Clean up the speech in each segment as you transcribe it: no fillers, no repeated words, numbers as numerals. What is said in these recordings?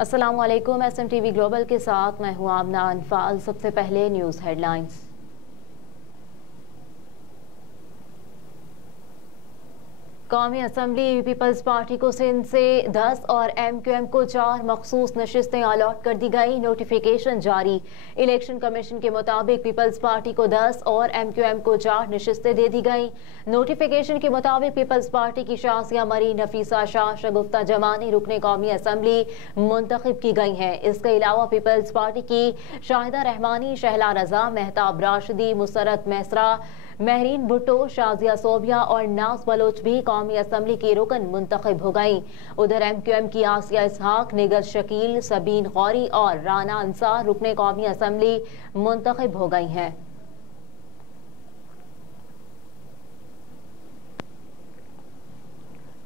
अस्सलामुअलैकुम। SMTV global के साथ मैं हूं आमना अनफाल। सबसे पहले न्यूज़ हेडलाइंस। कौमी असम्बली पीपल्स पार्टी को सिंध से 10 और MQM को 4 मखसूस नशिस्तें अलॉट कर दी गई। नोटिफिकेशन जारी। इलेक्शन कमीशन के मुताबिक पीपल्स पार्टी को 10 और MQM को 4 नशिस्तें दे दी गई। नोटिफिकेशन के मुताबिक पीपल्स पार्टी की शासिया मरी नफीसा शाह शगुफ्ता जमानी रुकने कौमी असम्बली मुंतखब की गई हैं। इसके अलावा पीपल्स पार्टी की शाहिदा रहमानी, शहला रजा, मेहताब राशिदी, मुसरत मैसरा, महरीन भुट्टो, शाजिया सोबिया और नाज बलोच भी कौमी असम्बली की रुकन मुंतखब हो गई। उधर MQM की आसिया इसहाक, निगर शकील, सबीन गौरी और राना अंसार रुकने कौमी असम्बली मुंतखब हो गई हैं।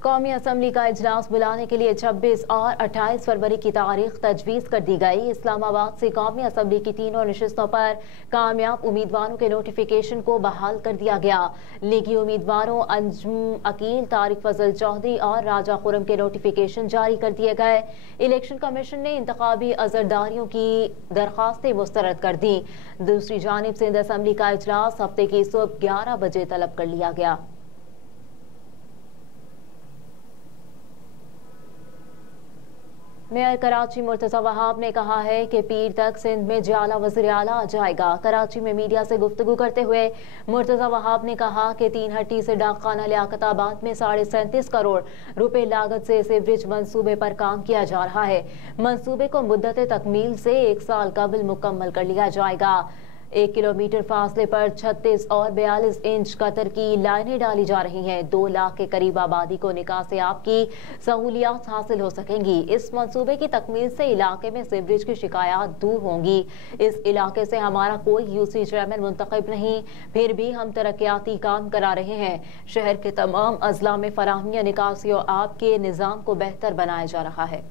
कौमी असम्बली का इजलास बुलाने के लिए 26 और 28 फरवरी की तारीख तजवीज़ कर दी गई। इस्लामाबाद से कौमी असम्बली की तीनों नशिस्तों पर कामयाब उम्मीदवारों के नोटिफिकेशन को बहाल कर दिया गया। लीगी उम्मीदवारों अंजुम अकील, तारिक फजल चौधरी और राजा खुरम के नोटिफिकेशन जारी कर दिए गए। इलेक्शन कमीशन ने इंतखाबी अजरदारियों की दरखास्तें मुस्तरद कर दी। दूसरी जानिब सिंध असम्बली का इजलास हफ्ते की सुबह 11 बजे तलब कर लिया गया। मेयर कराची मुर्तज़ा वहाब ने कहा है कि पीर तक सिंध में जियाला वज़ीर आला आ जाएगा। कराची में मीडिया से गुफ्तगू करते हुए मुर्तज़ा वहाब ने कहा कि 3 हट्टी से डाकखाना लियाकताबाद में 37.5 करोड़ रुपए लागत से सीवरेज मंसूबे पर काम किया जा रहा है। मंसूबे को मुद्दत तकमील से 1 साल कबल मुकम्मल कर लिया जाएगा। 1 किलोमीटर फासले पर 36 और 42 इंच कतर की लाइनें डाली जा रही हैं। 2 लाख के करीब आबादी को निकासी आब की सहूलियात हासिल हो सकेंगी। इस मंसूबे की तकमील से इलाके में सीवरेज की शिकायत दूर होंगी। इस इलाके से हमारा कोई यूसी चेयरमैन मुंतखब नहीं, फिर भी हम तरक्याती काम करा रहे हैं। शहर के तमाम अजला में फराहमी निकासी और आब के निज़ाम को बेहतर बनाया जा रहा है।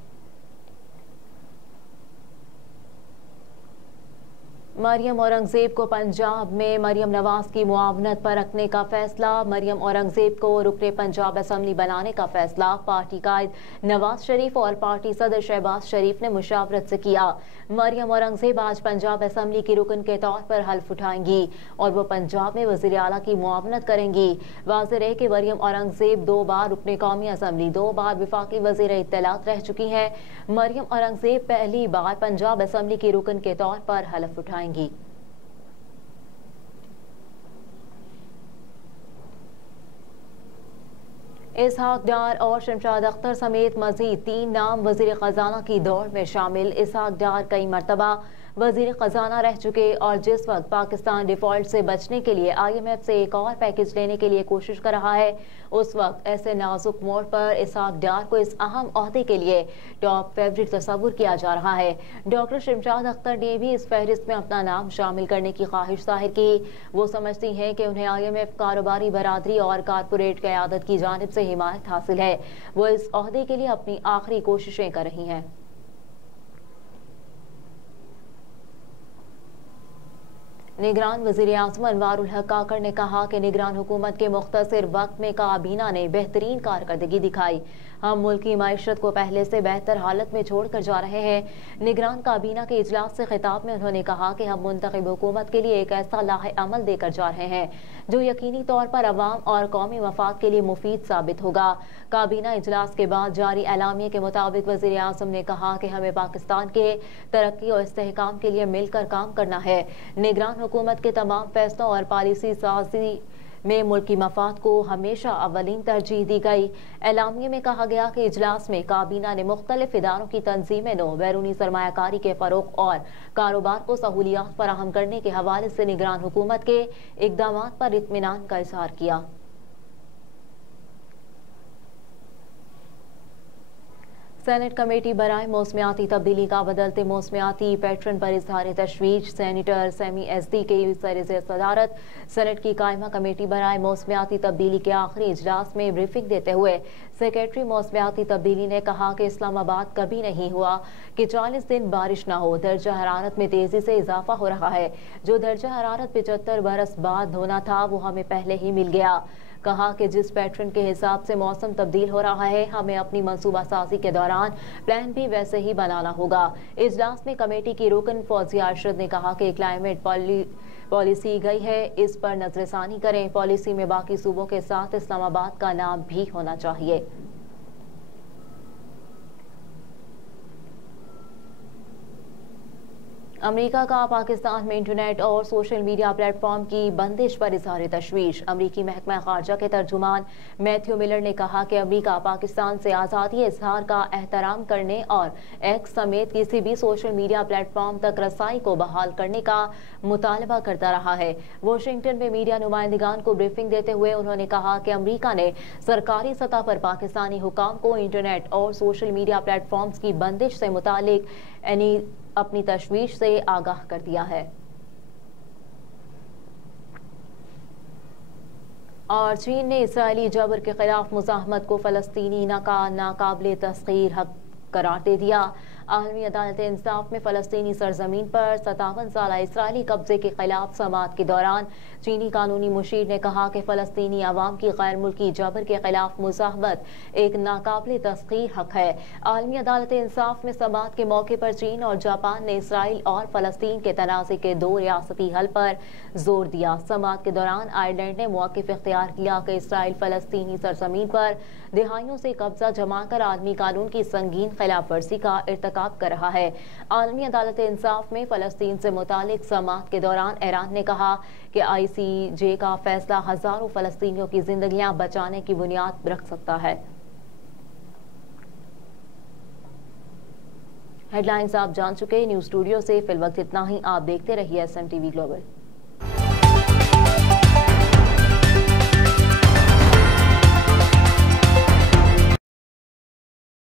मरियम औरंगजेब को पंजाब में मरियम नवाज की मुआवनत पर रखने का फैसला। मरियम औरंगजेब को रुकने पंजाब असम्बली बनाने का फैसला पार्टी कायद नवाज शरीफ और पार्टी सदर शहबाज शरीफ ने मुशावरत से किया। मरियम औरंगजेब आज पंजाब असम्बली की रुकन के तौर पर हल्फ उठाएंगी और वो पंजाब में वज़ीर आला की मुआवनत करेंगी। वाज़ेह है कि मरियम औरंगजेब 2 बार रुकने कौमी असम्बली, 2 बार विफाकी वज़ीर इत्तलात रह चुकी हैं। मरियम औरंगजेब पहली बार पंजाब असम्बली की रुकन के तौर पर हल्फ उठाएंगी। इसहाक डार और शमशाद अख्तर समेत मजीद 3 नाम वजीर खजाना की दौड़ में शामिल। इसहाक डार कई मरतबा वजीर खजाना रह चुके और जिस वक्त पाकिस्तान डिफॉल्ट से बचने के लिए IMF से एक और पैकेज लेने के लिए कोशिश कर रहा है, उस वक्त ऐसे नाजुक मोड़ पर इसहाक डार को इस अहम ओहदे के लिए टॉप फेवरेट तस्वुर किया जा रहा है। डॉक्टर शमशाद अख्तर ने भी इस फहरिस्त में अपना नाम शामिल करने की ख्वाहिश जाहिर की। वो समझती हैं कि उन्हें IMF कारोबारी बरादरी और कारपोरेट क़यादत की जानिब से हिमायत हासिल है। वो इस ओहदे के लिए अपनी आखिरी कोशिशें कर रही हैं। निगरान वज़ीर आज़म अनवारुल हक काकड़ ने कहा कि निगरान हुकूमत के मुख्तसर वक्त में काबीना ने बेहतरीन कारकर्दगी दिखाई। हम मुल्क की मईशत को पहले से बेहतर हालत में छोड़कर जा रहे हैं। निगरान काबीना के इजलास से खिताब में उन्होंने कहा कि हम मुंतखब हुकूमत के लिए एक ऐसा लाहे अमल देकर जा रहे हैं जो यकीनी तौर पर अवाम और कौमी मफाद के लिए मुफीद साबित होगा। काबीना इजलास के बाद जारी एलामिया के मुताबिक वज़ीर आज़म ने कहा कि हमें पाकिस्तान के तरक्की और इस्तेहकाम के लिए मिलकर काम करना है। निगरान हुकूमत के तमाम फैसलों और पॉलिसी साजी में मुल्की मफाद को हमेशा अवलीन तरजीह दी गई। एलामिया में कहा गया कि इजलास में काबीना ने मुख्तलिफ इदारों की तंजीमें नो बैरूनी सरमायाकारी के फरोग और कारोबार को सहूलियात फराहम करने के हवाले से निगरान हुकूमत के इक़दामात पर इत्मीनान का इज़हार किया। सेनेट कमेटी बराए मौसमियाती तब्दीली का बदलते मौसमियाती पैटर्न पर इजहार तशवीश। सेनेटर सेमी SD के सर सदारत सेनेट की कायमा कमेटी बराए मौसमियाती तब्दीली के आखिरी इजलास में ब्रीफिंग देते हुए सेक्रेटरी मौसमियाती तब्दीली ने कहा कि इस्लामाबाद कभी नहीं हुआ कि 40 दिन बारिश न हो। दर्जा हरारत में तेजी से इजाफा हो रहा है। जो दर्जा हरारत 75 बरस बाद होना था वो हमें पहले ही मिल गया। कहा कि जिस पैटर्न के हिसाब से मौसम तब्दील हो रहा है, हमें अपनी मंसूबा साजी के दौरान प्लान भी वैसे ही बनाना होगा। इजलास में कमेटी की रुकन फौजिया अरशद ने कहा कि क्लाइमेट पॉलिसी गई है, इस पर नजरसानी करें। पॉलिसी में बाकी सूबों के साथ इस्लामाबाद का नाम भी होना चाहिए। अमेरिका का पाकिस्तान में इंटरनेट और सोशल मीडिया प्लेटफॉर्म की बंदिश पर इजहार तशवीश। अमरीकी महकमा खारजा के तर्जुमान मैथ्यू मिलर ने कहा कि अमेरिका पाकिस्तान से आज़ादी इजहार का एहतराम करने और एक्स समेत किसी भी सोशल मीडिया प्लेटफॉर्म तक रसाई को बहाल करने का मुतालबा करता रहा है। वाशिंगटन में मीडिया नुमाइंदगान को ब्रीफिंग देते हुए उन्होंने कहा कि अमरीका ने सरकारी सतह पर पाकिस्तानी हुकाम को इंटरनेट और सोशल मीडिया प्लेटफॉर्म्स की बंदिश से मुतालिक अपनी तशवीश से आगाह कर दिया है। और चीन ने इसराइली जबर के खिलाफ मुज़ाहमत को फ़लस्तीनी नाकाबिले तस्खीर हक करार दे दिया। आलमी अदालत इंसाफ में फ़लस्तीनी सरजमीन पर 57 साला इसराइली कब्जे के खिलाफ समाअत के दौरान चीनी कानूनी मुशीर ने कहा कि फ़लस्तीनी अवाम की गैर मुल्की जबर के खिलाफ मुज़ाहमत एक नाकाबिले तस्खीर हक है। आलमी अदालत इंसाफ में समाअत के मौके पर चीन और जापान ने इसराइल और फ़लस्तीन के तनाज़े के 2 रियासती हल पर जोर दिया। समाअत के दौरान आयरलैंड ने मौक़िफ़ इख्तियार किया कि इसराइल फ़लस्तीनी सरजमीन पर दिहाइयों से कब्जा जमा कर आलमी कानून की संगीन खिलाफ वर्जी का इर्तिकाब कर रहा है। आलमी अदालत इंसाफ में फ़लस्तीन से मुतालिक समाअत के दौरान ईरान ने कहा कि ICJ का फैसला हजारों फ़लस्तीनियों की जिंदगियां बचाने की बुनियाद रख सकता है। हेडलाइंस आप जान चुके। न्यूज़ स्टूडियो से फिलवक्त इतना ही। आप देखते रहिए SMTV ग्लोबल।